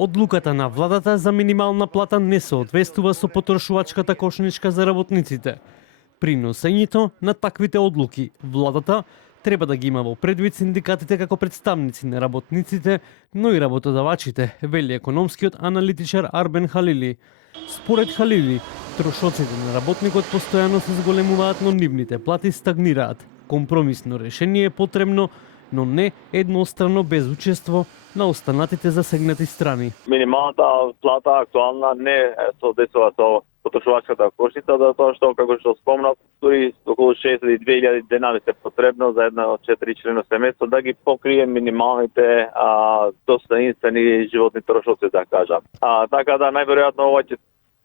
Одлуката на владата за минимална плата не соодветствува со потрошувачката кошничка за работниците. При носењето на таквите одлуки, владата треба да ги има во предвид синдикатите како представници на работниците, но и работодавачите, вели економскиот аналитичар Арбен Халили. Според Халили, трошоците на работникот постојано се зголемуваат, но нивните плати стагнираат. Компромисно решение е потребно, но не еднострано без учество на останатите засегнати страни. Минималната плата актуална не соодветствува со потрошувачката кошница, затоа што, како што спомнав, дури околу 62.000 денари се потребно за една од 4-члено семејство да ги покрие минималните достоинствени животни трошоци, да кажам. Така да најверојатно ова ќе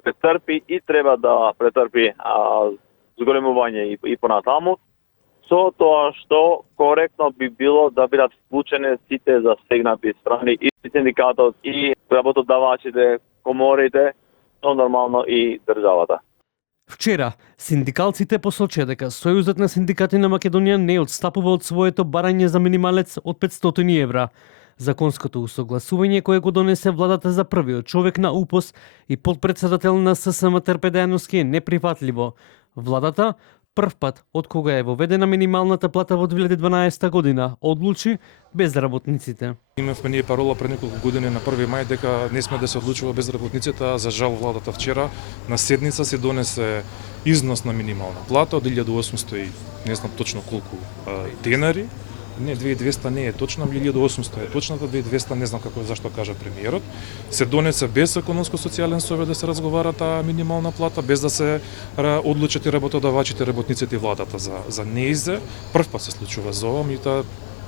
претрпи и треба да претрпи зголемување и понатаму, со тоа што коректно би било да бидат вклучени сите засегнати страни, и синдикатот, и работодавачите, коморите, но нормално и државата. Вчера, синдикалците посочија дека Сојузот на синдикати на Македонија не отстапува од своето барање за минималец од 500 евра. Законското усогласување кое го донесе владата за првиот човек на УПОС и подпредседател на ССМ Терпе Дејановски е неприфатливо. Владата прв пат од кога е воведена минималната плата во 2012 година одлучи без работниците. Имавме ние парола пред неколку години на 1 мај дека не сме да се одлучува без работниците, а за жал владата вчера на седница се донесе износ на минимална плата од 1800 и не знам точно колку денари. Не, 2200 не е точна, 1800 е точната, 2200 не знам како зашто кажа премиерот. Се донесе без економско-социјален совет да се разговара таа минимална плата, без да се одлучат и работодавачите, работниците и владата за неизе. Прв пат се случува за ова, меѓутоа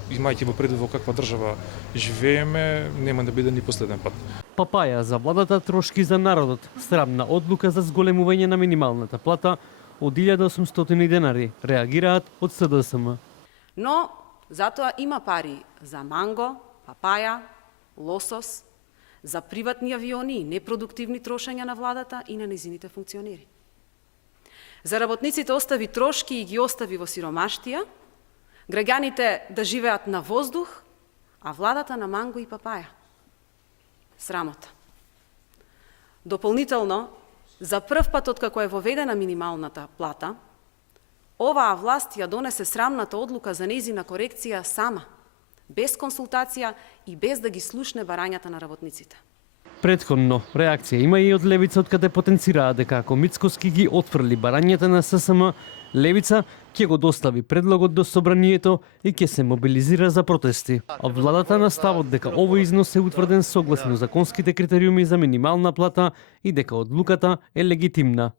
имајќи во предвид во каква држава живееме, нема да биде ни последен пат. Папаја за владата, трошки за народот. Срамна одлука за зголемување на минималната плата од 1800 денари. Реагираат од СДСМ. Но затоа има пари за манго, папаја, лосос, за приватни авиони и непродуктивни трошења на владата и на незините функционери. За работниците остави трошки и ги остави во сиромаштија, граѓаните да живеат на воздух, а владата на манго и папаја. Срамота. Дополнително, за прв пат откако е воведена минималната плата, оваа власт ја донесе срамната одлука за нејзина корекција сама, без консултација и без да ги слушне барањата на работниците. Претходно, реакција има и од Левица, од каде потенцираа дека ако Мицкоски ги отфрли барањата на ССМ, Левица ќе го достави предлогот до собранието и ќе се мобилизира за протести. А владата на ставот дека овој износ е утврден согласно законските критериуми за минимална плата и дека одлуката е легитимна.